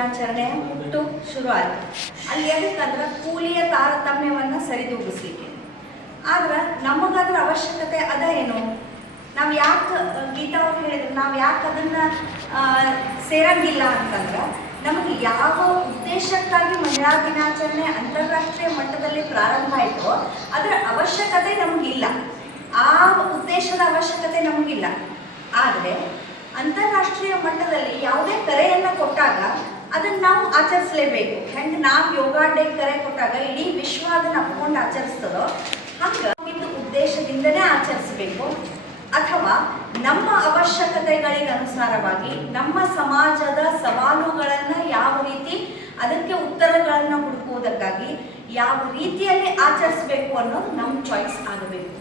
ದಿನಾಚರಣೆ ಹುಟ್ಟು ಶುರು ಆಯಿತು. ಅಲ್ಲಿ ಎದಕ್ಕಂದ್ರೆ ಕೂಲಿಯ ತಾರತಮ್ಯವನ್ನು ಸರಿದೂಗಿಸ್ಲಿಕ್ಕೆ. ಆದ್ರೆ ನಮಗದ್ರ ಅವಶ್ಯಕತೆ ಅದ ಏನು? ನಾವು ಯಾಕೆ ಗೀತಾ ಅವ್ರು ಹೇಳಿದ್ರು ನಾವು ಯಾಕೆ ಅದನ್ನು ಸೇರಂಗಿಲ್ಲ ಅಂತಂದ್ರೆ, ನಮಗೆ ಯಾವ ಉದ್ದೇಶಕ್ಕಾಗಿ ಮಹಿಳಾ ದಿನಾಚರಣೆ ಅಂತಾರಾಷ್ಟ್ರೀಯ ಮಟ್ಟದಲ್ಲಿ ಪ್ರಾರಂಭ ಆಯಿತೋ ಅದರ ಅವಶ್ಯಕತೆ ನಮಗಿಲ್ಲ. ಆ ಉದ್ದೇಶದ ಅವಶ್ಯಕತೆ ನಮಗಿಲ್ಲ. ಆದರೆ ಅಂತಾರಾಷ್ಟ್ರೀಯ ಮಟ್ಟದಲ್ಲಿ ಯಾವುದೇ ಕರೆಯನ್ನು ಕೊಟ್ಟಾಗ ಅದನ್ನು ನಾವು ಆಚರಿಸಲೇಬೇಕು. ಹೆಂಗೆ ನಾವು ಯೋಗ ಡೇ ಕರೆ ಕೊಟ್ಟಾಗ ಇಡೀ ವಿಶ್ವ ಅದನ್ನು ಅಪ್ಕೊಂಡು ಆಚರಿಸ್ತದೋ ಹಂಗೆ ಇದು ಉದ್ದೇಶದಿಂದನೇ ಆಚರಿಸಬೇಕು. ಅಥವಾ ನಮ್ಮ ಅವಶ್ಯಕತೆಗಳಿಗನುಸಾರವಾಗಿ ನಮ್ಮ ಸಮಾಜದ ಸವಾಲುಗಳನ್ನು ಯಾವ ರೀತಿ ಅದಕ್ಕೆ ಉತ್ತರಗಳನ್ನು ಹುಡುಕುವುದಕ್ಕಾಗಿ ಯಾವ ರೀತಿಯಲ್ಲಿ ಆಚರಿಸಬೇಕು ಅನ್ನೋದು ನಮ್ಮ ಚಾಯ್ಸ್ ಆಗಬೇಕು.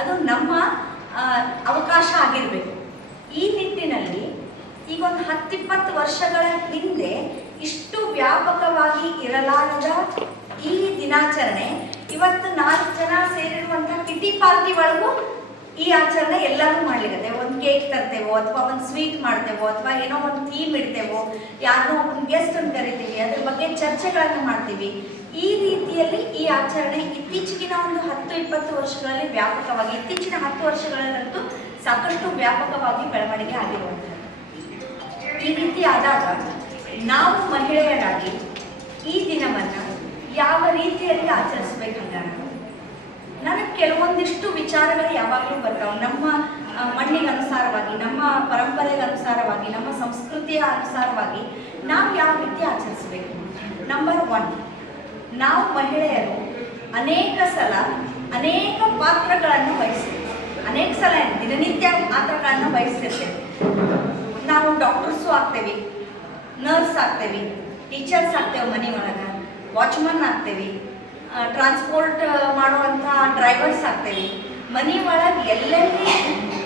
ಅದು ನಮ್ಮ ಅವಕಾಶ ಆಗಿರಬೇಕು. ಈ ನಿಟ್ಟಿನಲ್ಲಿ ಈಗೊಂದು 10-20 ವರ್ಷಗಳ ಹಿಂದೆ ಇಷ್ಟು ವ್ಯಾಪಕವಾಗಿ ಇರಲಾರದ ಈ ದಿನಾಚರಣೆ ಇವತ್ತು 4 ಜನ ಸೇರಿರುವಂಥ ಕಿಟಿ ಪಾರ್ಟಿ ಒಳಗೂ ಈ ಆಚರಣೆ ಎಲ್ಲರೂ ಮಾಡ್ಲಿಕ್ಕೆ. ಒಂದು ಕೇಕ್ ತರ್ತೇವೋ ಅಥವಾ ಒಂದು ಸ್ವೀಟ್ ಮಾಡ್ತೇವೋ ಅಥವಾ ಏನೋ ಒಂದು ಥೀಮ್ ಇಡ್ತೇವೋ, ಯಾರನ್ನೋ ಒಂದು ಗೆಸ್ಟನ್ನು ಕರಿತೀವಿ, ಅದ್ರ ಬಗ್ಗೆ ಚರ್ಚೆಗಳನ್ನು ಮಾಡ್ತೀವಿ. ಈ ರೀತಿಯಲ್ಲಿ ಈ ಆಚರಣೆ ಇತ್ತೀಚಿನ ಒಂದು 10-20 ವರ್ಷಗಳಲ್ಲಿ ವ್ಯಾಪಕವಾಗಿ, ಇತ್ತೀಚಿನ 10 ವರ್ಷಗಳಲ್ಲಂತೂ ಸಾಕಷ್ಟು ವ್ಯಾಪಕವಾಗಿ ಬೆಳವಣಿಗೆ ಆಗಿರುವಂಥದ್ದು. ಈ ರೀತಿ ಆದಾಗ ನಾವು ಮಹಿಳೆಯರಾಗಿ ಈ ದಿನವನ್ನು ಯಾವ ರೀತಿಯಲ್ಲಿ ಆಚರಿಸ್ಬೇಕಂದ್ರೆ, ನನಗೆ ಕೆಲವೊಂದಿಷ್ಟು ವಿಚಾರಗಳು ಯಾವಾಗಲೂ ಬರ್ತಾವೆ. ನಮ್ಮ ಮಣ್ಣಿಗೆ ಅನುಸಾರವಾಗಿ, ನಮ್ಮ ಪರಂಪರೆಗೆ ಅನುಸಾರವಾಗಿ, ನಮ್ಮ ಸಂಸ್ಕೃತಿಯ ಅನುಸಾರವಾಗಿ ನಾವು ಯಾವ ರೀತಿ ಆಚರಿಸಬೇಕು. ನಂಬರ್ 1, ನಾವು ಮಹಿಳೆಯರು ಅನೇಕ ಸಲ ಅನೇಕ ಪಾತ್ರಗಳನ್ನು ವಹಿಸ್ತೀವಿ. ಅನೇಕ ಸಲ ದಿನನಿತ್ಯ ಪಾತ್ರಗಳನ್ನು ವಹಿಸ್ತಿರ್ತೇವೆ. ನಾವು ಡಾಕ್ಟರ್ಸು ಆಗ್ತೇವೆ, ನರ್ಸ್ ಆಗ್ತೇವೆ, ಟೀಚರ್ಸ್ ಆಗ್ತೇವೆ, ಮನೆ ಒಳಗೆ ವಾಚ್ಮನ್ ಆಗ್ತೇವೆ, ಟ್ರಾನ್ಸ್ಪೋರ್ಟ್ ಮಾಡುವಂಥ ಡ್ರೈವರ್ಸ್ ಆಗ್ತೇವೆ. ಮನೆ ಒಳಗೆ ಎಲ್ಲೆಲ್ಲಿ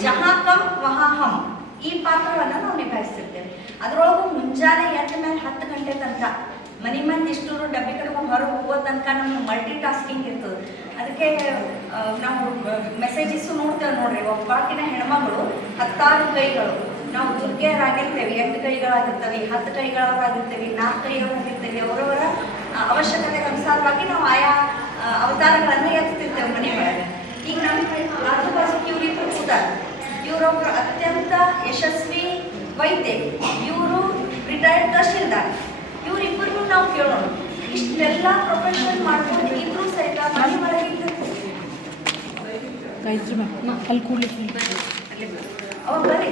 ಜಹಾ ಕಮ್ ವಹಾ ಹಮ್ ಈ ಪಾತ್ರವನ್ನು ನಾವು ನಿಭಾಯಿಸ್ತಿರ್ತೇವೆ. ಅದರೊಳಗೂ ಮುಂಜಾನೆ 8 ಮೇಲೆ 10 ಗಂಟೆ ತನಕ ಮನೆ ಮಂದಿ ಇಷ್ಟೂರು ಡಬ್ಬಿ ಕಟ್ಕೊಂಡು ಹೊರಗೆ ಹೋಗೋ ತನಕ ನಮ್ಗೆ ಮಲ್ಟಿ ಟಾಸ್ಕಿಂಗ್ ಇರ್ತದೆ. ಅದಕ್ಕೆ ನಾವು ಮೆಸೇಜಸ್ಸು ನೋಡ್ತೇವೆ ನೋಡ್ರಿ, ಒಬ್ಬಾಕಿನ ಹೆಣ್ಮಗಳು 10 ಕೈಗಳು. ನಾವು ದುರ್ಗೆಯರಾಗಿರ್ತೇವೆ, 8 ಕೈಗಳಾಗಿರ್ತವೆ, 10 ಕೈಗಳವರಾಗಿರ್ತೇವೆ, 4 ಕೈಗಳಾಗಿರ್ತೇವೆ. ಅವರವರ ಅವಶ್ಯಕತೆಗೆ ಅನುಸಾರವಾಗಿ ನಾವು ಆಯಾ ಅವತಾರಗಳನ್ನು ಎತ್ತುತ್ತಿರ್ತೇವೆ ಮನೆ ಒಳಗೆ. ಈಗ ನಮ್ಮ ಆಜುಬಾಜು ಇವ್ರಿಬ್ರು ಕೂತಾರೆ. ಇವರೊಬ್ಬರು ಅತ್ಯಂತ ಯಶಸ್ವಿ ವೈದ್ಯ, ಇವರು ರಿಟೈರ್ಡ್ ತಹಶೀಲ್ದಾರ್. ಇವರಿಬ್ಬರಿಗೂ ನಾವು ಕೇಳೋಣ, ಇಷ್ಟೆಲ್ಲ ಪ್ರೊಫೆಷನ್ ಮಾಡ್ಕೊಂಡು ಇಬ್ರು ಸಹಿತ ಮನೆ ಒಳಗೆ ಅವ್ರು ಬರೀ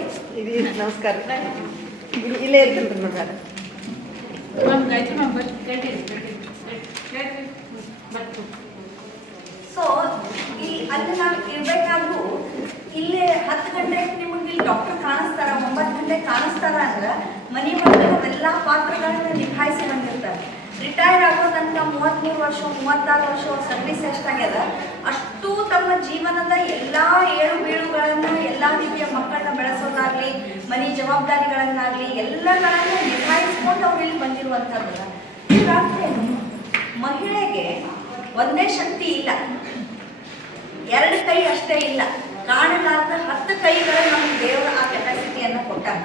ನಮಸ್ಕಾರ, ಇಲ್ಲೇ ಇರ್ತೇನೆ ಮೇಡಮ್. ಸೊ ಅಲ್ಲಿ ನಾವು ಇರ್ಬೇಕಾದ್ರೂ ಇಲ್ಲಿ 10 ಗಂಟೆಗೆ ನಿಮಗೆ ಇಲ್ಲಿ ಡಾಕ್ಟರ್ ಕಾಣಿಸ್ತಾರ, 9 ಗಂಟೆಗೆ ಕಾಣಿಸ್ತಾರ ಅಂದ್ರೆ ಮನೆ ಒಳಗೆ ಅವೆಲ್ಲ ಪಾತ್ರಗಳನ್ನ ನಿಭಾಯಿಸಿ ಬಂದಿರ್ತಾರೆ. ರಿಟೈರ್ ಆಗೋ ತನಕ 33 ವರ್ಷ 36 ವರ್ಷ ಸರ್ವಿಸ್ ಎಷ್ಟಾಗ್ಯದ ಅಷ್ಟು ತಮ್ಮ ಜೀವನದ ಎಲ್ಲ ಏಳು ಬೀಳುಗಳನ್ನು, ಎಲ್ಲ ರೀತಿಯ ಮಕ್ಕಳನ್ನ ಬೆಳೆಸೋದಾಗ್ಲಿ, ಮನೆ ಜವಾಬ್ದಾರಿಗಳನ್ನಾಗಲಿ ಎಲ್ಲಗಳನ್ನು ನಿಭಾಯಿಸ್ಕೊಂಡು ಅವ್ರು ಇಲ್ಲಿ ಬಂದಿರುವಂಥದ್ದು. ಹೀಗಾಗಿ ಮಹಿಳೆಗೆ ಒಂದೇ ಶಕ್ತಿ ಇಲ್ಲ, 2 ಕೈ ಅಷ್ಟೇ ಇಲ್ಲ, ಕಾಣಲಾರ್ದ 10 ಕೈಗಳನ್ನು ನಮಗೆ ದೇವರು ಆ ಕೆಪಾಸಿಟಿಯನ್ನು ಕೊಟ್ಟಾಗ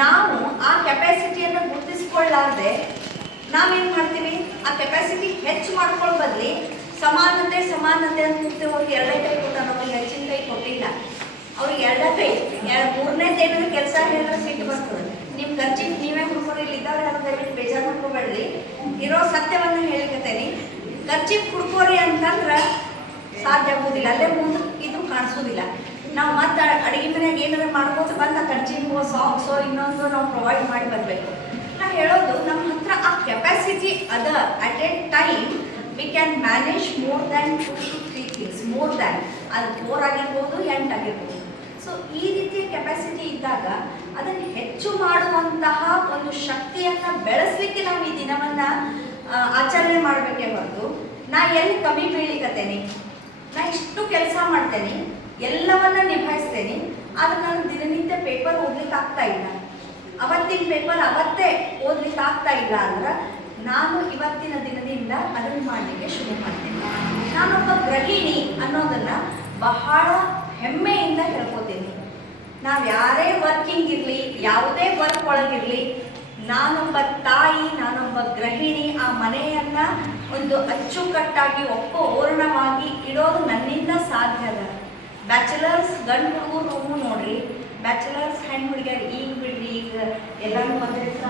ನಾವು ಆ ಕೆಪಾಸಿಟಿಯನ್ನು ಗುರುತಿಸ್ಕೊಳ್ಳಾರ್ದೆ ನಾವೇನು ಮಾಡ್ತೀವಿ, ಆ ಕೆಪಾಸಿಟಿ ಹೆಚ್ಚು ಮಾಡ್ಕೊಳ್ಳೋ ಬದಲಿ ಸಮಾನತೆ ಸಮಾನತೆ ಅಂತ ಕೂತಿರೋರಿಗೆ 2 ಕೈ ಕೊಟ್ಟಾರ, ಅವ್ರಿಗೆ ಹೆಚ್ಚಿನ ಕೈ ಕೊಟ್ಟಿಲ್ಲ. ಅವ್ರಿಗೆ 2 ಕೈ, 3ನೇದೇನಾದ್ರು ಕೆಲಸ ಹೇಳಿದ್ರೆ ಸಿಟ್ಟು ಬರ್ತದೆ. ನಿಮ್ಮ ಖರ್ಚಿ ನೀವೇ ಹುಡ್ಕೊಂಡು ಇಲ್ಲಿ ಇದ್ದವ್ರು ಯಾರು ದಯವಿಟ್ಟು ಬೇಜಾರು ಮಾಡ್ಕೋಬೇಡ್ರಿ, ಇರೋ ಸತ್ಯವನ್ನು ಹೇಳಿಕತ್ತೇನೆ. ಖರ್ಚಿ ಹುಡ್ಕೋರಿ ಅಂತಂದ್ರೆ ಸಾಧ್ಯ ಆಗೋದಿಲ್ಲ, ಅಲ್ಲೇ ಮುಂದೆ ಇದು ಕಾಣಿಸೋದಿಲ್ಲ. ನಾವು ಮತ್ತೆ ಅಡುಗೆ ಮನೆಯಾಗ ಏನಾರ ಮಾಡ್ಬೋದು ಬಂದು ಆ ಖರ್ಚಿಗೋ ಸಾಕ್ಸೋ ಇನ್ನೊಂದು ನಾವು ಪ್ರೊವೈಡ್ ಮಾಡಿ ಬರಬೇಕು. ನಾ ಹೇಳೋದು ನಮ್ಮ ಹತ್ರ ಆ ಕೆಪಾಸಿಟಿ ಅದ. At A time we can manage more than 2 to 3 things, more than ಅದು 4 ಆಗಿರ್ಬೋದು 8 ಆಗಿರ್ಬೋದು. ಸೊ ಈ ರೀತಿಯ ಕೆಪಾಸಿಟಿ ಇದ್ದಾಗ ಅದನ್ನು ಹೆಚ್ಚು ಮಾಡುವಂತಹ ಒಂದು ಶಕ್ತಿಯನ್ನು ಬೆಳೆಸಲಿಕ್ಕೆ ನಾವು ಈ ದಿನವನ್ನು ಆಚರಣೆ ಮಾಡಬೇಕೇ ಹೊರತು ನಾ ಎಲ್ಲಿ ಕಮ್ಮಿ ಬೀಳಿಕತ್ತೇನೆ, ನಾ ಇಷ್ಟು ಕೆಲಸ ಮಾಡ್ತೇನೆ, ಎಲ್ಲವನ್ನ ನಿಭಾಯಿಸ್ತೇನೆ, ಆದರೆ ನಾನು ದಿನನಿತ್ಯ ಪೇಪರ್ ಓದ್ಲಿಕ್ಕೆ ಆಗ್ತಾ ಇಲ್ಲ, ಅವತ್ತಿನ ಪೇಪರ್ ಅವತ್ತೇ ಓದ್ಲಿಕ್ಕೆ ಆಗ್ತಾ ಇಲ್ಲ ಅಂದ್ರೆ ನಾನು ಇವತ್ತಿನ ದಿನದಿಂದ ಅದನ್ನು ಮಾಡಲಿಕ್ಕೆ ಶುರು ಮಾಡ್ತೇನೆ. ನಾನೊಬ್ಬ ಗೃಹಿಣಿ ಅನ್ನೋದನ್ನು ಬಹಳ ಹೆಮ್ಮೆಯಿಂದ ಹೇಳ್ಕೊತೀನಿ. ನಾವು ಯಾರೇ ವರ್ಕಿಂಗ್ ಇರಲಿ, ಯಾವುದೇ ವರ್ಕ್ ಒಳಗಿರಲಿ, ನಾನೊಬ್ಬ ತಾಯಿ ಮನೆಯನ್ನ ಒಂದು ಅಚ್ಚುಕಟ್ಟಾಗಿ ಓರಣವಾಗಿ ಇಡೋದು ನನ್ನಿಂದ ಸಾಧ್ಯ ಅದ. ಬ್ಯಾಚುಲರ್ಸ್ ಗಂಡು ಹುಡುಗರು ರೂಮು ನೋಡ್ರಿ, ಬ್ಯಾಚುಲರ್ಸ್ ಹೆಣ್ಣು ಹುಡುಗಿಯರು ಈಗ ಬಿಡ್ರಿ, ಈಗ ಎಲ್ಲರೂ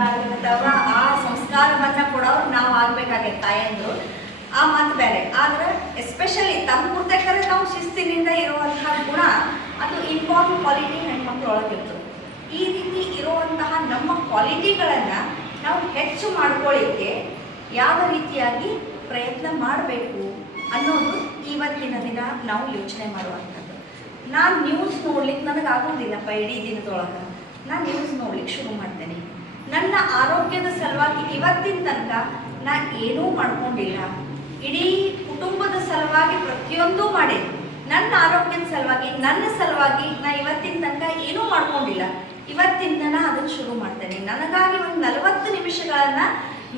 ಆಗಿರ್ತಾವ, ಆ ಸಂಸ್ಕಾರವನ್ನ ಕೊಡೋರು ನಾವು ಆಗ್ಬೇಕಾಗೈತೆ ತಾಯಂದ್ರು. ಆ ಮಾತು ಬೇರೆ. ಆದ್ರೆ ಎಸ್ಪೆಷಲಿ ತಮ್ಮ ಪುಸ್ತಕರೇ ನಾವು ಶಿಸ್ತಿನಿಂದ ಇರುವಂತಹ ಗುಣ ಅದು ಇಂಪಾರ್ಟೆಂಟ್ ಕ್ವಾಲಿಟಿ ಹೆಣ್ಮಕ್ಳು ಒಳಗಿರ್ತದೆ. ಈ ರೀತಿ ಇರುವಂತಹ ನಮ್ಮ ಕ್ವಾಲಿಟಿಗಳನ್ನು ನಾವು ಹೆಚ್ಚು ಮಾಡ್ಕೊಳ್ಳಿಕ್ಕೆ ಯಾವ ರೀತಿಯಾಗಿ ಪ್ರಯತ್ನ ಮಾಡಬೇಕು ಅನ್ನೋದು ಇವತ್ತಿನ ದಿನ ನಾವು ಯೋಚನೆ ಮಾಡುವಂಥದ್ದು. ನಾನು ನ್ಯೂಸ್ ನೋಡ್ಲಿಕ್ಕೆ ನನಗಾಗೋದಿಲ್ಲಪ್ಪ ಇಡೀ ದಿನದೊಳಗೆ. ನಾನು ನ್ಯೂಸ್ ನೋಡ್ಲಿಕ್ಕೆ ಶುರು ಮಾಡ್ತೇನೆ. ನನ್ನ ಆರೋಗ್ಯದ ಸಲುವಾಗಿ ಇವತ್ತಿನ ತನಕ ನಾನು ಏನೂ ಮಾಡ್ಕೊಂಡಿಲ್ಲ. ಇಡೀ ಕುಟುಂಬದ ಸಲುವಾಗಿ ಪ್ರತಿಯೊಂದು ಮಾಡಿದೆ. ನನ್ನ ಆರೋಗ್ಯದ ಸಲುವಾಗಿ, ನನ್ನ ಸಲುವಾಗಿ ನಾ ಇವತ್ತಿನ ತನಕ ಏನೂ ಮಾಡ್ಕೊಂಡಿಲ್ಲ. ಇವತ್ತಿಂದ ಅದನ್ನು ಶುರು ಮಾಡ್ತೇನೆ. ನನಗಾಗಿ ಒಂದು 40 ನಿಮಿಷಗಳನ್ನು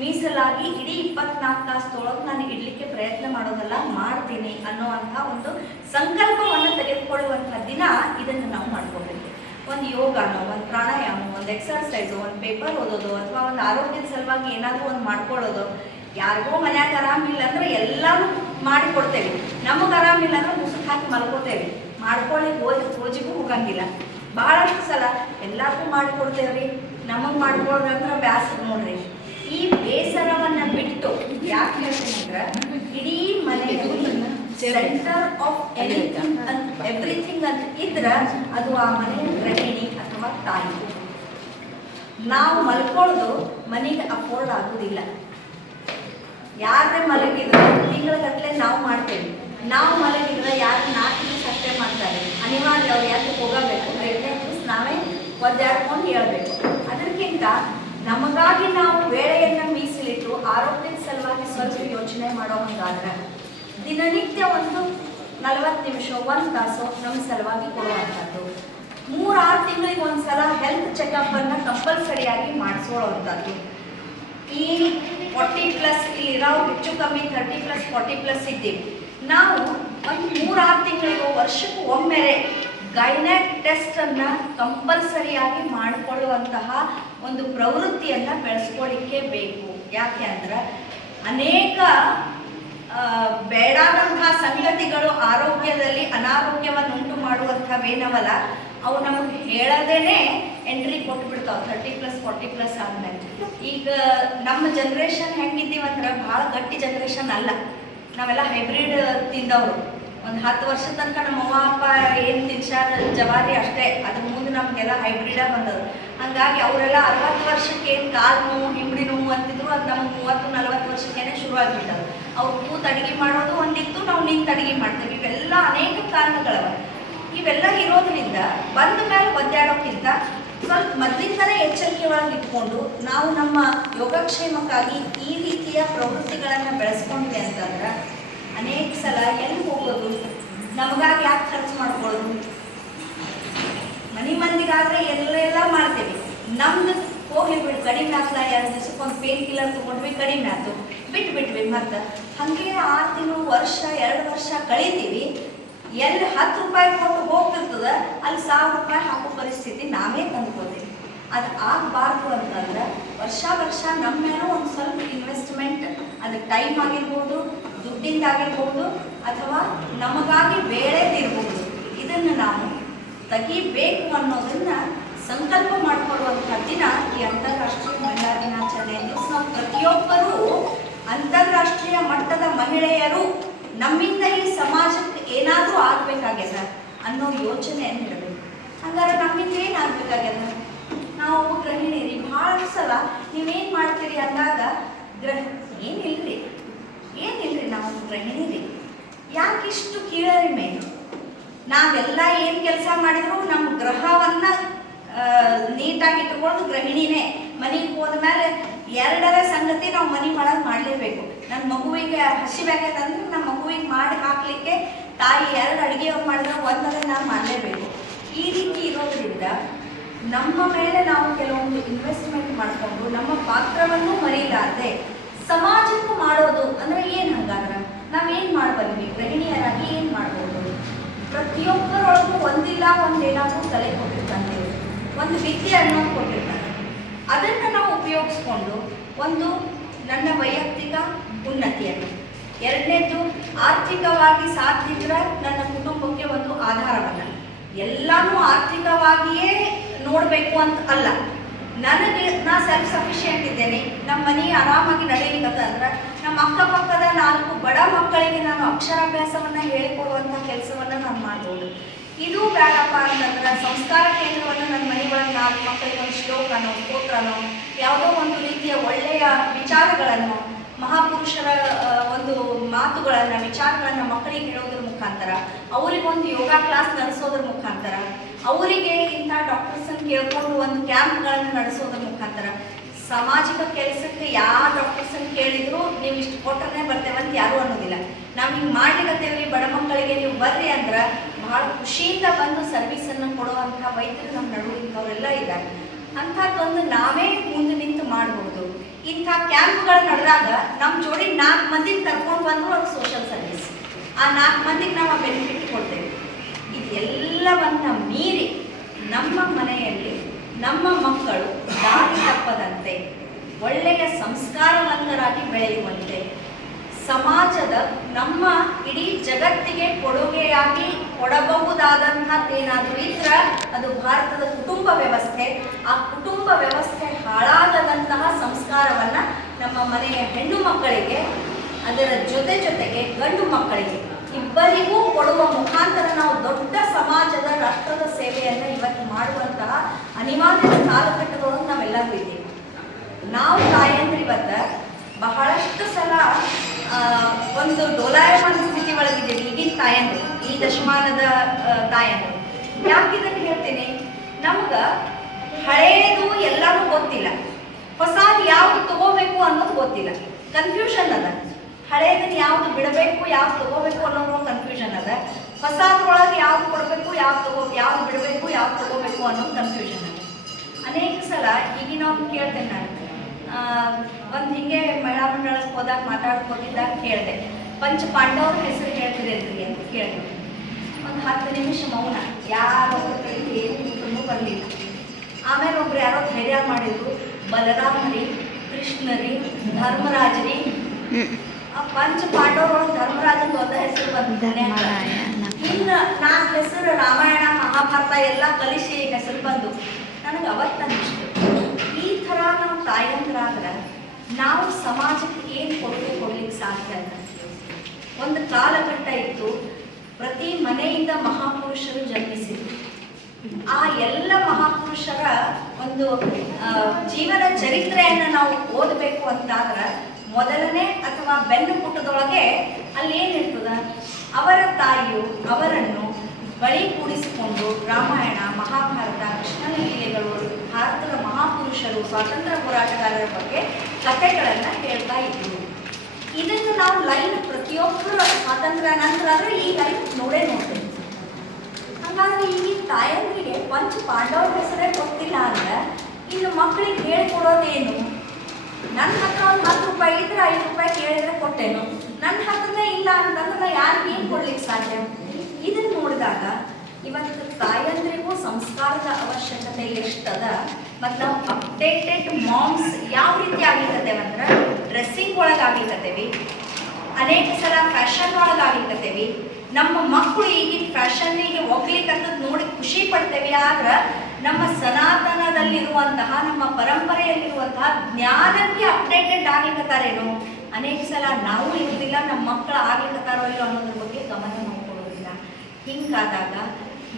ಮೀಸಲಾಗಿ ಇಡೀ 24 ತಾಸೊಳಗೆ ನಾನು ಇಡಲಿಕ್ಕೆ ಪ್ರಯತ್ನ ಮಾಡೋದಲ್ಲ, ಮಾಡ್ತೀನಿ ಅನ್ನೋವಂಥ ಒಂದು ಸಂಕಲ್ಪವನ್ನು ತೆಗೆದುಕೊಳ್ಳುವಂಥ ದಿನ ಇದನ್ನು ನಾವು ಮಾಡ್ಕೋಬೇಕು. ಒಂದು ಯೋಗನೋ, ಒಂದು ಪ್ರಾಣಾಯಾಮ, ಒಂದು ಎಕ್ಸರ್ಸೈಸು, ಒಂದು ಪೇಪರ್ ಓದೋದು, ಅಥವಾ ಒಂದು ಆರೋಗ್ಯದ ಸಲುವಾಗಿ ಏನಾದರೂ ಒಂದು ಮಾಡ್ಕೊಳ್ಳೋದು. ಯಾರಿಗೋ ಮನ್ಯಾಗ ಆರಾಮಿಲ್ಲ ಅಂದ್ರೆ ಎಲ್ಲರೂ ಮಾಡಿಕೊಡ್ತೇವೆ. ನಮಗೆ ಆರಾಮಿಲ್ಲ ಅಂದ್ರೆ ಮುಸುಕ್ ಹಾಕಿ ಮಲ್ಕೋತೇವೆ. ಮಾಡ್ಕೊಳ್ಳಿ ಹೋಜಿಗೂ ಹೋಗಂಗಿಲ್ಲ. ಭಾಳಷ್ಟು ಸಲ ಎಲ್ಲರಿಗೂ ಮಾಡಿಕೊಡ್ತೇವ್ರಿ, ನಮಗೆ ಮಾಡ್ಕೊಳ್ಳೋದಂದ್ರೆ ಬ್ಯಾಸರ ನೋಡ್ರಿ. ಈ ಬೇಸರವನ್ನು ಬಿಟ್ಟು ಯಾಕೆ ಹೇಳ್ತೀನಿ ಅಂದ್ರೆ ಇಡೀ ಮನೆಯಲ್ಲಿ ಸೆಂಟರ್ ಆಫ್ ಎವ್ರಿಥಿಂಗ್ ಅಂತ ಇದ್ರೆ ಅದು ಆ ಮನೆಯ ಗೃಹಿಣಿ ಅಥವಾ ತಾಯಿ. ನಾವು ಮಲ್ಕೊಳ್ಳೋದು ಮನೆಗೆ ಅಫೋರ್ಡ್ ಆಗೋದಿಲ್ಲ. ಯಾರೇ ಮಲಗಿದ್ರೆ ತಿಂಗಳಗಟ್ಟಲೆ ನಾವು ಮಾಡ್ತೇವೆ. ನಾವು ಮಲಗಿದ್ರೆ ಯಾರು 4 ದಿವಸ ಅಷ್ಟೇ ಮಾಡ್ತಾರೆ. ಅನಿವಾರ್ಯ ಅವ್ರು ಯಾಕೆ ಹೋಗಬೇಕು, 2ನೇ ದಿವಸ ನಾವೇ ಒದ್ದಾಡ್ಕೊಂಡು ಹೇಳ್ಬೇಕು. ಅದಕ್ಕಿಂತ ನಮಗಾಗಿ ನಾವು ವೇಳೆಯನ್ನು ಮೀಸಲಿಟ್ಟು ಆರೋಗ್ಯದ ಸಲುವಾಗಿ ಸ್ವಲ್ಪ ಯೋಚನೆ ಮಾಡೋ ಹಂಗಾದ್ರೆ ದಿನನಿತ್ಯ ಒಂದು 40 ನಿಮಿಷ, 1 ತಾಸು ನಮ್ಮ ಸಲುವಾಗಿ ಕೊಡುವಂಥದ್ದು. 3-6 ತಿಂಗಳಿಗೆ ಒಂದ್ಸಲ ಹೆಲ್ತ್ ಚೆಕಪ್ಪನ್ನು ಕಂಪಲ್ಸರಿಯಾಗಿ ಮಾಡಿಸೋವಂಥದ್ದು. ಈ 40+ ಇಲ್ಲಿರೋ ಹೆಚ್ಚು ಕಮ್ಮಿ 30+, 40+ ಇದ್ದೀವಿ. ನಾವು ಒಂದು 3-6 ತಿಂಗಳಿಗೂ ವರ್ಷಕ್ಕೂ ಒಮ್ಮೆರೆ ಗೈನೆಕ್ ಟೆಸ್ಟನ್ನು ಕಂಪಲ್ಸರಿಯಾಗಿ ಮಾಡಿಕೊಳ್ಳುವಂತಹ ಒಂದು ಪ್ರವೃತ್ತಿಯನ್ನು ಬೆಳೆಸ್ಕೊಳ್ಳಿಕ್ಕೆ ಬೇಕು. ಯಾಕೆ ಅಂದ್ರೆ ಅನೇಕ ಬೇಡಾದಂತಹ ಸಂಗತಿಗಳು ಆರೋಗ್ಯದಲ್ಲಿ ಅನಾರೋಗ್ಯವನ್ನು ಉಂಟು ಮಾಡುವಂಥವೇನವಲ್ಲ, ಅವು ನಮಗೆ ಹೇಳದೇನೆ ಎಂಟ್ರಿ ಕೊಟ್ಬಿಡ್ತಾವೆ 30+, 40+ ಆದ್ಮೇಲೆ. ಈಗ ನಮ್ಮ ಜನ್ರೇಷನ್ ಹೆಂಗಿದ್ದೀವಂದ್ರೆ ಭಾಳ ಗಟ್ಟಿ ಜನ್ರೇಷನ್ ಅಲ್ಲ. ನಾವೆಲ್ಲ ಹೈಬ್ರಿಡ್ ತಿಂದವರು. ಒಂದು 10 ವರ್ಷ ತನಕ ನಮ್ಮ ಅವ್ವ ಅಪ್ಪ ಏನು ತಿನ್ಸಾದ ಜವಾರಿ ಅಷ್ಟೇ, ಅದ್ರ ಮುಂದೆ ನಮಗೆಲ್ಲ ಹೈಬ್ರಿಡ ಬಂದವರು. ಹಾಗಾಗಿ ಅವರೆಲ್ಲ 60 ವರ್ಷಕ್ಕೆ ಏನು ಕಾಲು ನೋವು, ಹಿಂಬಡಿ ನೋವು ಅಂತಿದ್ರು, ಅದು ನಮ್ಗೆ 30-40 ವರ್ಷಕ್ಕೇನೆ ಶುರುವಾಗಿಬಿಟ್ಟರು. ಅವ್ರು ಕೂತು ಅಡುಗೆ ಮಾಡೋದು ಒಂದಿತ್ತು, ನಾವು ನಿಂತು ಅಡುಗೆ ಮಾಡ್ತೀವಿ. ಇವೆಲ್ಲ ಅನೇಕ ಕಾರಣಗಳವ. ಇವೆಲ್ಲ ಇರೋದ್ರಿಂದ ಬಂದ ಮೇಲೆ ಒದ್ದಾಡೋಕ್ಕಿಂತ ಸ್ವಲ್ಪ ಮೊದಲಿಂದಲೇ ಎಚ್ಚರಿಕೆ ಒಳಗೆ ಇಟ್ಕೊಂಡು ನಾವು ನಮ್ಮ ಯೋಗಕ್ಷೇಮಕ್ಕಾಗಿ ಈ ರೀತಿಯ ಪ್ರವೃತ್ತಿಗಳನ್ನು ಬೆಳೆಸ್ಕೊಂಡ್ವಿ ಅಂತಂದ್ರೆ ಅನೇಕ ಸಲ ಎಲ್ಲಿ ಹೋಗೋದು, ನಮಗಾಗಿ ಯಾಕೆ ಖರ್ಚು ಮಾಡ್ಕೊಳ್ಳೋದು. ಮಂದಿಗಾದ್ರೆ ಎಲ್ಲ ಮಾಡ್ತೇವೆ. ನಮ್ದು ಹೋಗಿ ಬಿಡು, ಕಡಿಮೆ ಆಗ್ಲ 2 ದಿವಸಕ್ಕೊಂದು ಪೇನ್ ಕಿಲ್ಲರ್ ತೊಗೊಂಡ್ವಿ, ಕಡಿಮೆ ಆಯ್ತು, ಬಿಟ್ಬಿಟ್ವಿ. ಮತ್ತು ಹಾಗೆ 6 ತಿಂಗಳು, ವರ್ಷ, 2 ವರ್ಷ ಕಳಿತೀವಿ. ಎಲ್ಲಿ 10 ರೂಪಾಯಿ ಕೊಟ್ಟು ಹೋಗ್ತಿರ್ತದ ಅಲ್ಲಿ 1000 ರೂಪಾಯಿ ಹಾಕೋ ಪರಿಸ್ಥಿತಿ ನಾವೇ ತಂದ್ಕೋತೀವಿ. ಅದು ಆಗಬಾರ್ದು ಅಂತಂದ್ರೆ ವರ್ಷ ನಮ್ಮ ಮೇಲೆ ಒಂದು ಸ್ವಲ್ಪ ಇನ್ವೆಸ್ಟ್ಮೆಂಟ್, ಅದು ಟೈಮ್ ಆಗಿರ್ಬೋದು, ದುಡ್ಡಿಂದ ಆಗಿರ್ಬೋದು, ಅಥವಾ ನಮಗಾಗಿ ಬೇಳೆದಿರ್ಬೋದು, ಇದನ್ನು ನಾವು ತೆಗಿಬೇಕು ಅನ್ನೋದನ್ನ ಸಂಕಲ್ಪ ಮಾಡಿಕೊಳ್ಳುವಂಥ ದಿನ ಈ ಅಂತಾರಾಷ್ಟ್ರೀಯ ಮಹಿಳಾ ದಿನಾಚರಣೆ ದಿವಸ. ನಾವು ಪ್ರತಿಯೊಬ್ಬರೂ ಅಂತಾರಾಷ್ಟ್ರೀಯ ಮಟ್ಟದ ಮಹಿಳೆಯರು ನಮ್ಮಿಂದ ಈ ಸಮಾಜಕ್ಕೆ ಏನಾದರೂ ಆಗಬೇಕಾಗ್ಯದ ಅನ್ನೋ ಯೋಚನೆಯನ್ನು ಇಡಬೇಕು. ಹಂಗಾರೆ ನಮ್ಮಿಂದ ಏನಾಗಬೇಕಾಗ್ಯದ? ನಾವು ಗೃಹಿಣಿರಿ. ಭಾಳ ಸಲ ನೀವೇನು ಮಾಡ್ತೀರಿ ಅಂದಾಗ ಏನಿಲ್ರಿ ನಾವು ಗೃಹಿಣಿರಿ. ಯಾಕಿಷ್ಟು ಕೀಳರಿಮೆ? ನಾವೆಲ್ಲ ಏನು ಕೆಲಸ ಮಾಡಿದ್ರು ನಮ್ಮ ಗೃಹವನ್ನು ನೀಟಾಗಿ ಇಟ್ಕೊಳ್ಳೋದು ಗೃಹಿಣಿನೇ. ಮನೆಗೆ ಹೋದ್ಮೇಲೆ 2ರ ಸಂಗತಿ ನಾವು ಮನೆ ಒಳಗೆ ಮಾಡಲೇಬೇಕು. ನನ್ನ ಮಗುವಿಗೆ ಹಸಿವಾಗ್ಯದಂದ್ರೆ ನಮ್ಮ ಮಗುವಿಗೆ ಮಾಡಿ ಹಾಕಲಿಕ್ಕೆ ತಾಯಿ 2 ಅಡುಗೆ ಮಾಡಿದ್ರೆ 1 ನಾವು ಮಾಡಲೇಬೇಕು. ಈ ರೀತಿ ಇರೋದ್ರಿಂದ ನಮ್ಮ ಮೇಲೆ ನಾವು ಕೆಲವೊಂದು ಇನ್ವೆಸ್ಟ್ಮೆಂಟ್ ಮಾಡಿಕೊಂಡು ನಮ್ಮ ಪಾತ್ರವನ್ನು ಮರೀಲಾರದೆ ಸಮಾಜಕ್ಕೂ ಮಾಡೋದು ಅಂದರೆ ಏನು? ಹಂಗಾದ್ರೆ ನಾವೇನು ಮಾಡಬಲ್ವಿ? ಗೃಹಿಣಿಯರಾಗಿ ಏನು ಮಾಡ್ಬೋದು? ಪ್ರತಿಯೊಬ್ಬರೊಳಗೂ ಒಂದಿಲ್ಲ ಒಂದೇನಾದರೂ ಕಲೆ ಕೊಟ್ಟಿರ್ತಾನೆ, ಒಂದು ವಿದ್ಯೆ ಅನ್ನೋದು ಕೊಟ್ಟಿರ್ತಾನೆ. ಅದನ್ನು ನಾವು ಉಪಯೋಗಿಸ್ಕೊಂಡು ಒಂದು ನನ್ನ ವೈಯಕ್ತಿಕ ಉನ್ನತಿಯನ್ನು. ಎರಡನೇದು, ಆರ್ಥಿಕವಾಗಿ ಸಾಧ್ಯ ಇದ್ರೆ ನನ್ನ ಕುಟುಂಬಕ್ಕೆ ಒಂದು ಆಧಾರವನ್ನು. ಎಲ್ಲಾನು ಆರ್ಥಿಕವಾಗಿಯೇ ನೋಡಬೇಕು ಅಂತ ಅಲ್ಲ, ನನಗೆ ನಾ ಸೆಲ್ಫ್ ಸಫಿಷಿಯೆಂಟ್ ಇದ್ದೇನೆ, ನಮ್ಮ ಮನೆ ಆರಾಮಾಗಿ ನಡೆಯಲಿಕ್ಕತ್ತ ಅಂದ್ರೆ ನಮ್ಮ ಅಕ್ಕಪಕ್ಕದ 4 ಬಡ ಮಕ್ಕಳಿಗೆ ನಾನು ಅಕ್ಷರಾಭ್ಯಾಸವನ್ನು ಹೇಳಿಕೊಡುವಂಥ ಕೆಲಸವನ್ನು ನಾನು ಮಾಡ್ಬೋದು. ಇದು ಬೇಡಪ್ಪ ಅಂತಂದ್ರೆ ಸಂಸ್ಕಾರ ಕೇಂದ್ರವನ್ನು ನನ್ನ ಮನೆ ಒಳಗೆ 4 ಮಕ್ಕಳಿಗೆ ಒಂದು ಶ್ಲೋಕನೋ ಸ್ತೋತ್ರನೋ ಯಾವುದೋ ಒಂದು ರೀತಿಯ ಒಳ್ಳೆಯ ವಿಚಾರಗಳನ್ನು, ಮಹಾಪುರುಷರ ಒಂದು ಮಾತುಗಳನ್ನು, ವಿಚಾರಗಳನ್ನು ಮಕ್ಕಳಿಗೆ ಹೇಳೋದ್ರ ಮುಖಾಂತರ, ಅವರಿಗೊಂದು ಯೋಗ ಕ್ಲಾಸ್ ನಡೆಸೋದ್ರ ಮುಖಾಂತರ, ಅವರಿಗೆ ಇಂಥ ಡಾಕ್ಟರ್ಸನ್ನು ಕೇಳ್ಕೊಂಡು ಒಂದು ಕ್ಯಾಂಪ್ಗಳನ್ನು ನಡೆಸೋದ್ರ ಮುಖಾಂತರ, ಸಾಮಾಜಿಕ ಕೆಲಸಕ್ಕೆ ಯಾವ ಡಾಕ್ಟರ್ಸನ್ನು ಕೇಳಿದ್ರು ನೀವು ಇಷ್ಟು ಕೊಟ್ಟರೆ ಬರ್ತೇವಂತ ಯಾರೂ ಅನ್ನೋದಿಲ್ಲ. ನಾವು ಹಿಂಗೆ ಮಾಡ್ಲಿಕ್ಕತ್ತೇವ್ರಿ, ಬಡ ಮಕ್ಕಳಿಗೆ ನೀವು ಬರ್ರಿ ಅಂದ್ರೆ ಬಹಳ ಖುಷಿಯಿಂದ ಬಂದು ಸರ್ವಿಸನ್ನು ಕೊಡುವಂಥ ವೈದ್ಯರು ನಮ್ಮ ನಡುವಿನವರೆಲ್ಲ ಇದ್ದಾರೆ. ಅಂಥದ್ದೊಂದು ನಾವೇ ಮುಂದೆ ನಿಂತು ಮಾಡಬಹುದು. ಇಂಥ ಕ್ಯಾಂಪ್ಗಳು ನಡೆದಾಗ ನಮ್ಮ ಜೋಡಿ 4 ಮಂದಿನ ಕರ್ಕೊಂಡು ಬಂದರೂ ಅದು ಸೋಷಲ್ ಸರ್ವಿಸ್. ಆ 4 ಮಂದಿಗೆ ನಾವು ಬೆನಿಫಿಟ್ ಕೊಡ್ತೇವೆ. ಇದೆಲ್ಲವನ್ನ ಮೀರಿ ನಮ್ಮ ಮನೆಯಲ್ಲಿ ನಮ್ಮ ಮಕ್ಕಳು ದಾರಿ ತಪ್ಪದಂತೆ, ಒಳ್ಳೆಯ ಸಂಸ್ಕಾರವಂತರಾಗಿ ಬೆಳೆಯುವಂತೆ, ಸಮಾಜದ ನಮ್ಮ ಇಡೀ ಜಗತ್ತಿಗೆ ಕೊಡುಗೆಯಾಗಿ ಕೊಡಬಹುದಾದಂಥದ್ದೇನಾದರೂ ಇದ್ರೆ ಅದು ಭಾರತದ ಕುಟುಂಬ ವ್ಯವಸ್ಥೆ. ಆ ಕುಟುಂಬ ವ್ಯವಸ್ಥೆ ಹಾಳಾಗದಂತಹ ಸಂಸ್ಕಾರವನ್ನು ನಮ್ಮ ಮನೆಯ ಹೆಣ್ಣು ಮಕ್ಕಳಿಗೆ, ಅದರ ಜೊತೆಗೆ ಗಂಡು ಮಕ್ಕಳಿಗೆ ಇಬ್ಬರಿಗೂ ಕೊಡುವ ಮುಖಾಂತರ ನಾವು ದೊಡ್ಡ ಸಮಾಜದ ರಾಷ್ಟ್ರದ ಸೇವೆಯನ್ನು ಇವತ್ತು ಮಾಡುವಂತಹ ಅನಿವಾರ್ಯ ಕಾಲಘಟ್ಟದೊಳಗೆ ನಾವೆಲ್ಲರೂ ಇದ್ದೀವಿ. ನಾವು ತಾಯಂದ್ರೆ ಇವತ್ತು ಬಹಳಷ್ಟು ಸಲ ಒಂದು ಡೋಲಾಯಮಾನ ಸ್ಥಿತಿ ಒಳಗಿದ್ದೀವಿ. ಈಗಿನ ತಾಯಂದ್ರು, ಈ ದಶಮಾನದ ತಾಯಂದ್ರು. ಯಾಕೆ ಇದನ್ನು ಹೇಳ್ತೀನಿ? ನಮ್ಗೆ ಹಳೇದು ಎಲ್ಲಾನು ಗೊತ್ತಿಲ್ಲ, ಹೊಸದು ಯಾವ್ದು ತಗೋಬೇಕು ಅನ್ನೋದು ಗೊತ್ತಿಲ್ಲ, ಕನ್ಫ್ಯೂಷನ್ ಅದ. ಹಳೇದನ್ನ ಯಾವ್ದು ಬಿಡಬೇಕು, ಯಾವ್ದು ತಗೋಬೇಕು ಅನ್ನೋದು ಕನ್ಫ್ಯೂಷನ್ ಅದ. ಹೊಸದ್ರೊಳಗೆ ಯಾವ್ದು ಕೊಡಬೇಕು, ಯಾವ್ದು ಬಿಡಬೇಕು, ಯಾವ್ದು ತಗೋಬೇಕು ಅನ್ನೋದು ಕನ್ಫ್ಯೂಷನ್ ಅದ. ಅನೇಕ ಸಲ ಈಗಿನವ್ರು ಕೇಳ್ತೇನೆ ನಾನು, ಒಂದು ಹಿಂಗೆ ಮಹಿಳಾ ಮಂಡಳಕ್ಕೆ ಹೋದಾಗ ಮಾತಾಡ್ಕೋತಿದ್ದಾಗ ಕೇಳಿದೆ, ಪಂಚ ಪಾಂಡವ್ರ ಹೆಸರು ಹೇಳ್ತಿರೇನ್ರಿ ಅಂತ ಕೇಳಿದೆ. ಒಂದು 10 ನಿಮಿಷ ಮೌನ, ಯಾರೋ ಏನು ಬರಲಿಲ್ಲ. ಆಮೇಲೆ ಒಬ್ರು ಯಾರೋ ಧೈರ್ಯ ಮಾಡಿದ್ರು, ಬಲರಾಮರಿ, ಕೃಷ್ಣರಿ, ಧರ್ಮರಾಜರಿ. ಆ ಪಂಚ ಪಾಂಡವರೊಳಗೆ ಧರ್ಮರಾಜನ ಒಂದ ಹೆಸರು ಬಂದಿದ್ದಾನೆ. ಇನ್ನು 4 ಹೆಸರು ರಾಮಾಯಣ ಮಹಾಭಾರತ ಎಲ್ಲ ಕಲಿಸಿ ಹೆಸರು ಬಂದು ನನಗೆ ಅವತ್ತನ್ನಿಸ್ತು, ಈ ಥರ ನಾವು ತಾಯಂದ್ರಾದ್ರೆ ನಾವು ಸಮಾಜಕ್ಕೆ ಏನು ಕೊಡ್ಲಿಕ್ಕೆ ಸಾಧ್ಯ ಅಂತ. ಒಂದು ಕಾಲಘಟ್ಟ ಇತ್ತು, ಪ್ರತಿ ಮನೆಯಿಂದ ಮಹಾಪುರುಷರು ಜನ್ಮಿಸಿದ್ರು. ಆ ಎಲ್ಲ ಮಹಾಪುರುಷರ ಒಂದು ಜೀವನ ಚರಿತ್ರೆಯನ್ನು ನಾವು ಓದಬೇಕು ಅಂತಾದ್ರೆ ಮೊದಲನೇ ಅಥವಾ ಬೆನ್ನು ಪುಟದೊಳಗೆ ಅಲ್ಲಿ ಏನಿರ್ತದ, ಅವರ ತಾಯಿಯು ಅವರನ್ನು ಬಳಿ ಕೂಡಿಸಿಕೊಂಡು ರಾಮಾಯಣ ಮಹಾಭಾರತ, ಕೃಷ್ಣನ ಲೀಲೆಗಳು, ಭಾರತದ ಮಹಾಪುರುಷರು, ಸ್ವಾತಂತ್ರ್ಯ ಹೋರಾಟಗಾರರ ಬಗ್ಗೆ ಕಥೆಗಳನ್ನು ಹೇಳ್ತಾ ಇದ್ರು. ಇದನ್ನು ನಾವು ಲೈನ್ ಪ್ರತಿಯೊಬ್ಬರ ಸ್ವಾತಂತ್ರ್ಯ ನಂತರ ಆದರೆ ಈ ಲೈನ್ ನೋಡ್ತೇವೆ. ಹಾಗಾದ್ರೆ ಈ ತಾಯಂದ್ರಿಗೆ ಪಂಚ ಪಾಂಡವರ ಹೆಸರೇ ಗೊತ್ತಿಲ್ಲ ಅಂದ್ರೆ ಇನ್ನು ಮಕ್ಕಳಿಗೆ ಹೇಳ್ಕೊಡೋದೇನು? ನನ್ನ ಹತ್ರ ಒಂದು 10 ರೂಪಾಯಿ ಇದ್ರೆ 5 ರೂಪಾಯಿ ಕೇಳಿದ್ರೆ ಕೊಟ್ಟೇನು, ನನ್ನ ಹತ್ರನೇ ಇಲ್ಲ ಅಂತಂದ್ರೆ ಯಾರಿಗೆ ಏನು ಕೊಡ್ಲಿಕ್ಕೆ ಸಾಧ್ಯ? ಇದನ್ನು ನೋಡಿದಾಗ ಇವತ್ತು ತಾಯಂದ್ರಿಗೂ ಸಂಸ್ಕಾರದ ಅವಶ್ಯಕತೆ ಎಷ್ಟದ. ಮತ್ತು ನಾವು ಅಪ್ಡೇಟೆಡ್ ಮಾಮ್ಸ್ ಯಾವ ರೀತಿ ಆಗಿರ್ತೇವೆ ಅಂದ್ರೆ ಡ್ರೆಸ್ಸಿಂಗ್ ಒಳಗಾಗಿರ್ತೇವೆ, ಅನೇಕ ಸಲ ಫ್ಯಾಷನ್ ಒಳಗಾಗಿರ್ತೇವೆ. ನಮ್ಮ ಮಕ್ಕಳು ಈಗಿನ ಫ್ಯಾಷನ್ನಿಗೆ ಒಗ್ಲಿಕ್ಕಂಥದ್ದು ನೋಡಿ ಖುಷಿ ಪಡ್ತೇವೆ. ಆದ್ರೆ ನಮ್ಮ ಸನಾತನದಲ್ಲಿರುವಂತಹ, ನಮ್ಮ ಪರಂಪರೆಯಲ್ಲಿರುವಂತಹ ಜ್ಞಾನಕ್ಕೆ ಅಪ್ಡೇಟೆಡ್ ಆಗ್ಲಿಕ್ಕತ್ತಾರೇನೋ ಅನೇಕ ಸಲ ನಾವು ಇರೋದಿಲ್ಲ, ನಮ್ಮ ಮಕ್ಕಳು ಆಗ್ಲಿಕ್ಕತ್ತಾರೋ ಇಲ್ಲೋ ಅನ್ನೋದ್ರ ಬಗ್ಗೆ ಗಮನ ನಾವು ಕೊಡೋದಿಲ್ಲ. ಹಿಂಗಾದಾಗ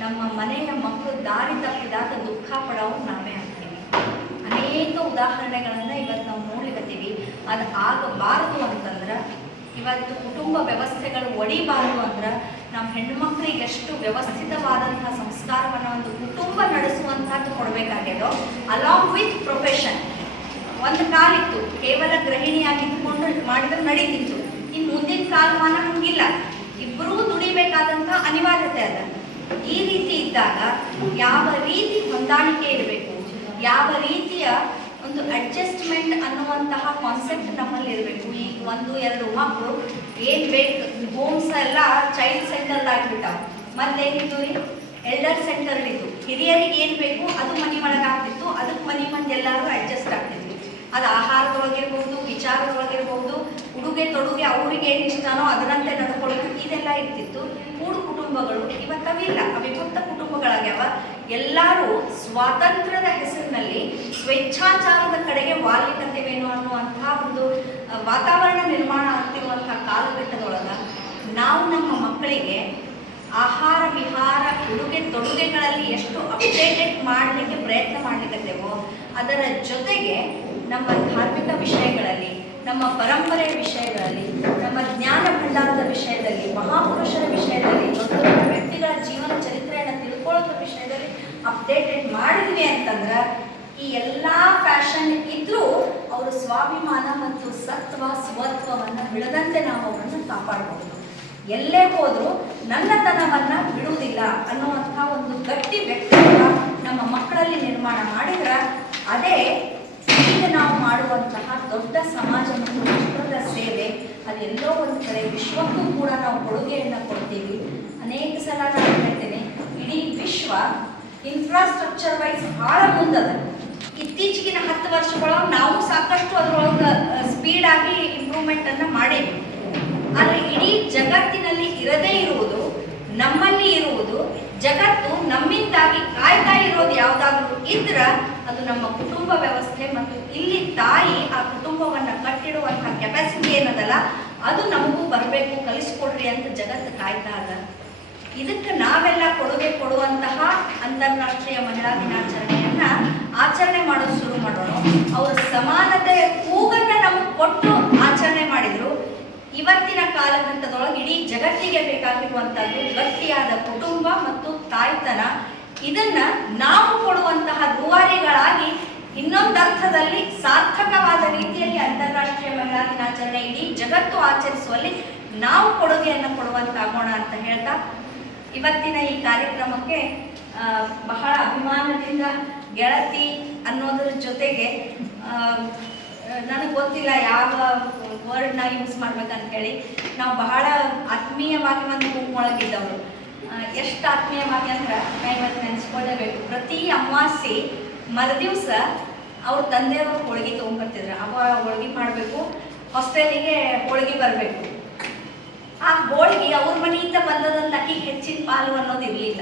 ನಮ್ಮ ಮನೆಯ ಮಕ್ಕಳು ದಾರಿ ತಪ್ಪಿದಾಗ ದುಃಖ ಪಡೋರು ನಾವೇ ಆಗ್ತೀವಿ. ಅನೇಕ ಉದಾಹರಣೆಗಳನ್ನು ಇವತ್ತು ನಾವು ನೋಡ್ಲಿಕ್ಕತ್ತೀವಿ. ಅದು ಆಗಬಾರದು ಅಂತಂದ್ರೆ, ಇವತ್ತು ಕುಟುಂಬ ವ್ಯವಸ್ಥೆಗಳು ಒಡಿಬಾರದು ಅಂದ್ರೆ ನಮ್ಮ ಹೆಣ್ಣು ಮಕ್ಕಳಿಗೆ ಎಷ್ಟು ವ್ಯವಸ್ಥಿತವಾದಂತಹ ಸಂಸ್ಕಾರವನ್ನು ಒಂದು ಕುಟುಂಬ ನಡೆಸುವಂಥದ್ದು ಕೊಡಬೇಕಾಗ್ಯದೋ, ಅಲಾಂಗ್ ವಿತ್ ಪ್ರೊಫೆಷನ್. ಒಂದು ಕಾಲಿತ್ತು ಕೇವಲ ಗೃಹಿಣಿಯಾಗಿದ್ದುಕೊಂಡು ಮಾಡಿದ್ರೆ ನಡೀತಿತ್ತು. ಇನ್ನು ಮುಂದಿನ ಕಾಲಮಾನ ಹಂಗಿಲ್ಲ, ಇಬ್ಬರೂ ದುಡಿಬೇಕಾದಂಥ ಅನಿವಾರ್ಯತೆ ಅದ. ಈ ರೀತಿ ಇದ್ದಾಗ ಯಾವ ರೀತಿ ಹೊಂದಾಣಿಕೆ ಇರಬೇಕು, ಯಾವ ರೀತಿಯ ಒಂದು ಅಡ್ಜಸ್ಟ್ಮೆಂಟ್ ಅನ್ನುವಂತಹ ಕಾನ್ಸೆಪ್ಟ್ ನಮ್ಮಲ್ಲಿ ಇರಬೇಕು. ಈಗ 1-2 ಮಕ್ಕಳು ಏನು ಬೇಕು, ಹೋಮ್ಸ್ ಎಲ್ಲ ಚೈಲ್ಡ್ ಸೆಂಟರ್ ಆಗಿಬಿಟ್ಟಾವ. ಮೊದಲೇನಿತ್ತು ರೀ, ಎಲ್ಡರ್ ಸೆಂಟರ್ ಇತ್ತು. ಹಿರಿಯರಿಗೆ ಏನು ಬೇಕು ಅದು ಮನೆ ಒಳಗೆ ಆಗ್ತಿತ್ತು, ಅದಕ್ಕೆ ಮನೆ ಮಂದಿ ಎಲ್ಲರೂ ಅಡ್ಜಸ್ಟ್ ಆಗ್ತಿದ್ವಿ. ಅದು ಆಹಾರದೊಳಗಿರ್ಬೋದು, ವಿಚಾರದೊಳಗೆ ಅವ್ರಿಗೆ ಏನು ಇಷ್ಟನೋ ಅದರಂತೆ ನಡ್ಕೊಳ್ಳೋದು ಇದೆಲ್ಲ ಇರ್ತಿತ್ತು. ಕೂಡು ಕುಟುಂಬಗಳು ಇವತ್ತವಿಲ್ಲ, ಅವಿಭಕ್ತ ಕುಟುಂಬಗಳಾಗ್ಯಾವ. ಎಲ್ಲರೂ ಸ್ವಾತಂತ್ರ್ಯದ ಹೆಸರಿನಲ್ಲಿ ಸ್ವೇಚ್ಛಾಚಾರದ ಕಡೆಗೆ ವಾಲಿಕತ್ತೇವೇನೋ ಅನ್ನುವಂತಹ ಒಂದು ವಾತಾವರಣ ನಿರ್ಮಾಣ ಆಗ್ತಿರುವಂತಹ ಕಾಲಘಟ್ಟದೊಳಗೆ ನಾವು ನಮ್ಮ ಮಕ್ಕಳಿಗೆ ಆಹಾರ ವಿಹಾರ ಉಡುಗೆ ತೊಡುಗೆಗಳಲ್ಲಿ ಎಷ್ಟು ಅಪ್ಡೇಟೆಡ್ ಮಾಡಲಿಕ್ಕೆ ಪ್ರಯತ್ನ ಮಾಡಲಿಕ್ಕತ್ತೇವೋ ಅದರ ಜೊತೆಗೆ ನಮ್ಮ ಧಾರ್ಮಿಕ ವಿಷಯಗಳಲ್ಲಿ, ನಮ್ಮ ಪರಂಪರೆಯ ವಿಷಯಗಳಲ್ಲಿ, ನಮ್ಮ ಜ್ಞಾನ ಭಂಡಾರದ ವಿಷಯದಲ್ಲಿ, ಮಹಾಪುರುಷರ ವಿಷಯದಲ್ಲಿ, ದೊಡ್ಡ ದೊಡ್ಡ ವ್ಯಕ್ತಿಗಳ ಜೀವನ ಚರಿತ್ರೆಯನ್ನು ತಿಳ್ಕೊಳ್ಳೋದ್ರ ವಿಷಯದಲ್ಲಿ ಅಪ್ಡೇಟೆಡ್ ಮಾಡಿದ್ವಿ ಅಂತಂದ್ರೆ ಈ ಎಲ್ಲ ಫ್ಯಾಷನ್ ಇದ್ರೂ ಅವರು ಸ್ವಾಭಿಮಾನ ಮತ್ತು ಸತ್ವ ಸ್ವತ್ವವನ್ನು ಬಿಡದಂತೆ ನಾವು ಅವರನ್ನು ಕಾಪಾಡಬಹುದು. ಎಲ್ಲೇ ಹೋದರೂ ನನ್ನತನವನ್ನು ಬಿಡುವುದಿಲ್ಲ ಅನ್ನುವಂಥ ಒಂದು ಗಟ್ಟಿ ವ್ಯಕ್ತಿತ್ವ ನಮ್ಮ ಮಕ್ಕಳಲ್ಲಿ ನಿರ್ಮಾಣ ಮಾಡಿದ್ರೆ ಅದೇ ಈಗ ನಾವು ಮಾಡುವಂತಹ ದೊಡ್ಡ ಸಮಾಜ ಮತ್ತು ರಾಷ್ಟ್ರದ ಸೇವೆ. ಅದೆಲ್ಲೋ ಒಂದು ಕಡೆ ವಿಶ್ವಕ್ಕೂ ಕೂಡ ನಾವು ಕೊಡುಗೆಯನ್ನು ಕೊಡ್ತೀವಿ. ಅನೇಕ ಸಲ ನಾನು ಹೇಳ್ತೇನೆ, ಇಡೀ ವಿಶ್ವ ಇನ್ಫ್ರಾಸ್ಟ್ರಕ್ಚರ್ ವೈಸ್ ಭಾಳ ಮುಂದದ. ಇತ್ತೀಚೆಗಿನ 10 ವರ್ಷಗಳೊಳಗೆ ನಾವು ಸಾಕಷ್ಟು ಅದರೊಳಗೆ ಸ್ಪೀಡಾಗಿ ಇಂಪ್ರೂವ್ಮೆಂಟನ್ನು ಮಾಡೇವಿ. ಆದರೆ ಇಡೀ ಜಗತ್ತಿನಲ್ಲಿ ಇರದೇ ಇರುವುದು, ನಮ್ಮಲ್ಲಿ ಇರುವುದು, ಜಗತ್ತು ನಮ್ಮಿಂದಾಗಿ ಕಾಯ್ತಾ ಇರೋದು ಯಾವುದಾದ್ರೂ ಇದ್ರೆ ಅದು ನಮ್ಮ ಕುಟುಂಬ ವ್ಯವಸ್ಥೆ. ಮತ್ತು ಇಲ್ಲಿ ತಾಯಿ ಆ ಕುಟುಂಬವನ್ನು ಕಟ್ಟಿಡುವಂತಹ ಕೆಪಾಸಿಟಿ ಏನದಲ್ಲ ಅದು ನಮಗೂ ಬರಬೇಕು, ಕಲಿಸ್ಕೊಡ್ರಿ ಅಂತ ಜಗತ್ತು ಕಾಯ್ತಾ ಅದ. ಇದಕ್ಕೆ ನಾವೆಲ್ಲ ಕೊಡುಗೆ ಕೊಡುವಂತಹ ಅಂತಾರಾಷ್ಟ್ರೀಯ ಮಹಿಳಾ ದಿನಾಚರಣೆಯನ್ನ ಆಚರಣೆ ಮಾಡೋದು ಶುರು ಮಾಡೋಣ. ಅವರು ಸಮಾನತೆಯ ಕೂಗನ್ನ ನಮಗೆ ಕೊಟ್ಟು ಆಚರಣೆ ಮಾಡಿದ್ರು. ಇವತ್ತಿನ ಕಾಲಘಟ್ಟದೊಳಗೆ ಇಡೀ ಜಗತ್ತಿಗೆ ಬೇಕಾಗಿರುವಂತಹದ್ದು ಗಟ್ಟಿಯಾದ ಕುಟುಂಬ ಮತ್ತು ತಾಯ್ತನ. ಇದನ್ನ ನಾವು ಕೊಡುವಂತಹ ರೂವಾರಿಗಳಾಗಿ ಇನ್ನೊಂದು ಅರ್ಥದಲ್ಲಿ ಸಾರ್ಥಕವಾದ ರೀತಿಯಲ್ಲಿ ಅಂತಾರಾಷ್ಟ್ರೀಯ ಮಹಿಳಾ ದಿನಾಚರಣೆ ಇಡೀ ಜಗತ್ತು ಆಚರಿಸುವಲ್ಲಿ ನಾವು ಕೊಡುಗೆಯನ್ನು ಕೊಡುವಂತಾಗೋಣ ಅಂತ ಹೇಳ್ತಾ ಇವತ್ತಿನ ಈ ಕಾರ್ಯಕ್ರಮಕ್ಕೆ ಬಹಳ ಅಭಿಮಾನದಿಂದ ಗೆಳತಿ ಅನ್ನೋದ್ರ ಜೊತೆಗೆ ನನಗೆ ಗೊತ್ತಿಲ್ಲ ಯಾವ ವರ್ಡ್ನ ಯೂಸ್ ಮಾಡ್ಬೇಕಂತ ಹೇಳಿ, ನಾವು ಬಹಳ ಆತ್ಮೀಯವಾಗಿ ಒಂದು ಒಳಗಿದ್ದವರು. ಎಷ್ಟು ಆತ್ಮೀಯವಾಗಿ ಅಂದ್ರೆ ನಾ ಇವತ್ತು ನೆನೆಸ್ಕೊಳ್ಳೇಬೇಕು. ಪ್ರತಿ ಅಮಾವಾಸ್ಯೆ ಮರುದಿವಸ ಅವ್ರ ತಂದೆಯವರು ಹೋಳಿಗೆ ತೊಗೊಂಡ್ಬರ್ತಿದ್ರು. ಅವ ಹೋಳಿಗೆ ಮಾಡಬೇಕು, ಹಾಸ್ಟೆಲಿಗೆ ಹೋಳಿಗೆ ಬರಬೇಕು. ಆ ಹೋಳಿಗೆ ಅವ್ರ ಮನೆಯಿಂದ ಬಂದದಂತ ಅಕ್ಕಿಗೆ ಹೆಚ್ಚಿನ ಪಾಲು ಅನ್ನೋದು ಇರಲಿಲ್ಲ.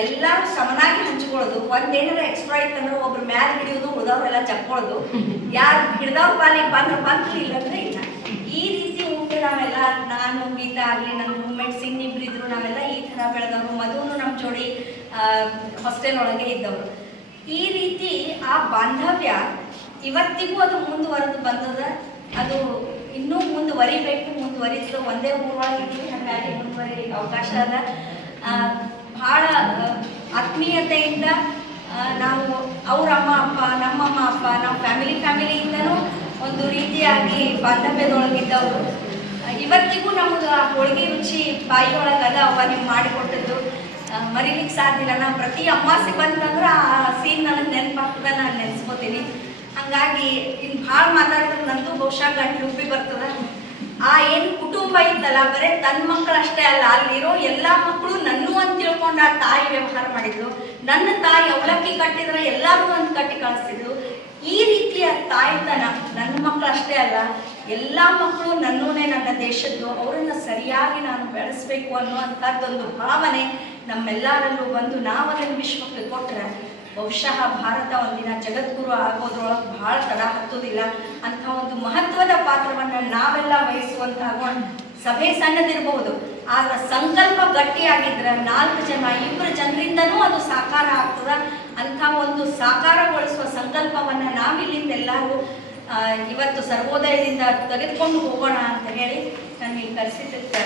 ಎಲ್ಲರೂ ಸಮನಾಗಿ ಹಂಚ್ಕೊಳ್ಳೋದು. ಒಂದೇನಾರ ಎಕ್ಸ್ಟ್ರಾ ಇತ್ತಂದ್ರೆ ಒಬ್ರು ಮ್ಯಾಲ ಹಿಡಿಯೋದು, ಉಳಿದವ್ರೆಲ್ಲ ಚಕ್ಕೊಳ್ಳೋದು. ಯಾರು ಹಿಡ್ದವ್ರ ಪಾಲಿಗೆ ಬಂದ್ರು ಇಲ್ಲಂದ್ರೆ ಇಲ್ಲ. ಈ ರೀತಿ ಊಟ ನಾವೆಲ್ಲ, ನಾನು ಗೀತಾ ಆಗಲಿ ನನ್ನ ರೂಮ್ಮೇಟ್ಸ್ ಇನ್ನಿಬ್ರಿದ್ರು, ನಾವೆಲ್ಲ ಈ ಥರ ಬೆಳೆದವರು. ಮಧುನು ನಮ್ಮ ಜೋಡಿ ಹಾಸ್ಟೆಲ್ ಒಳಗೆ ಇದ್ದವರು. ಈ ರೀತಿ ಆ ಬಾಂಧವ್ಯ ಇವತ್ತಿಗೂ ಅದು ಮುಂದುವರೆದು ಬಂದದ. ಅದು ಇನ್ನೂ ಮುಂದುವರಿಬೇಕು. ಮುಂದುವರಿದ್ರೆ ಒಂದೇ ಊರೊಳಗೆ ಇದ್ದೀವಿ, ಹಾಗಾಗಿ ಮುಂದುವರಿಲಿಕ್ಕೆ ಅವಕಾಶ ಅದ. ಭಾಳ ಆತ್ಮೀಯತೆಯಿಂದ ನಾವು ಅವ್ರ ಅಮ್ಮ ಅಪ್ಪ, ನಮ್ಮ ಅಮ್ಮ ಅಪ್ಪ, ನಮ್ಮ ಫ್ಯಾಮಿಲಿಯಿಂದನೂ ಒಂದು ರೀತಿಯಾಗಿ ಬಾಂಧವ್ಯದೊಳಗಿದ್ದವರು. ಇವತ್ತಿಗೂ ನಮಗೆ ಆ ಹೋಳಿಗೆ ರುಚಿ ಬಾಯಿಯೊಳಗೆ ಅದ. ಅವ್ವ ನೀವು ಮಾಡಿಕೊಟ್ಟಿದ್ದು ಮರಿಲಿಕ್ಕೆ ಸಾಧ್ಯ ಇಲ್ಲ. ನಾವು ಪ್ರತಿ ಅಮಾವಾಸ್ಯೆ ಬಂತಂದ್ರೆ ಆ ಸೀನ್ ನನಗೆ ನೆನಪಾಗ್ತದೆ, ನಾನು ನೆನೆಸ್ಕೋತೀನಿ. ಹಾಗಾಗಿ ಇನ್ನು ಭಾಳ ಮಾತಾಡಿದ್ರೆ ನಂದು ಬಹುಶಃ ಗಂಟು ಉಬ್ಬಿ ಬರ್ತದೆ. ಆ ಏನು ಕುಟುಂಬ ಇತ್ತಲ್ಲ, ಬರೀ ತನ್ನ ಮಕ್ಕಳು ಅಷ್ಟೇ ಅಲ್ಲ, ಅಲ್ಲಿರೋ ಎಲ್ಲ ಮಕ್ಕಳು ನನ್ನೂ ಅಂತ ತಿಳ್ಕೊಂಡು ಆ ತಾಯಿ ವ್ಯವಹಾರ ಮಾಡಿದ್ರು. ನನ್ನ ತಾಯಿ ಅವಲಕ್ಕಿ ಕಟ್ಟಿದ್ರೆ ಎಲ್ಲರೂ ಅಂತ ಕಟ್ಟಿ ಕಳಿಸ್ತಿದ್ರು. ಈ ರೀತಿಯ ತಾಯ್ತನ ನನ್ನ ಮಕ್ಕಳು ಅಷ್ಟೇ ಅಲ್ಲ, ಎಲ್ಲ ಮಕ್ಕಳು ನನ್ನೂನೇ ನನ್ನ ದೇಶದ್ದು, ಅವರನ್ನು ಸರಿಯಾಗಿ ನಾನು ಬೆಳೆಸಬೇಕು ಅನ್ನುವಂಥದ್ದೊಂದು ಭಾವನೆ ನಮ್ಮೆಲ್ಲರಲ್ಲೂ ಬಂದು ನಾವದನ್ನು ವಿಶ್ವಕ್ಕೆ ಕೊಟ್ಟರೆ ಬಹುಶಃ ಭಾರತ ಒಂದಿನ ಜಗದ್ಗುರು ಆಗೋದ್ರೊಳಗೆ ಭಾಳ ತಡ ಹತ್ತೋದಿಲ್ಲ. ಅಂಥ ಒಂದು ಮಹತ್ವದ ಪಾತ್ರವನ್ನು ನಾವೆಲ್ಲ ವಹಿಸುವಂತಹ ಸಭೆ ಸಣ್ಣದಿರಬಹುದು, ಆದ್ರೆ ಸಂಕಲ್ಪ ಗಟ್ಟಿಯಾಗಿದ್ರೆ 4 ಜನ 2 ಜನರಿಂದನೂ ಅದು ಸಾಕಾರ ಆಗ್ತದೆ. ಅಂಥ ಒಂದು ಸಾಕಾರಗೊಳಿಸುವ ಸಂಕಲ್ಪವನ್ನು ನಾವಿಲ್ಲಿಂದ ಎಲ್ಲರೂ ಇವತ್ತು ಸರ್ವೋದಯದಿಂದ ತೆಗೆದುಕೊಂಡು ಹೋಗೋಣ ಅಂತ ಹೇಳಿ ನನಗೆ ಕರೆಸಿದ್ದಕ್ಕೆ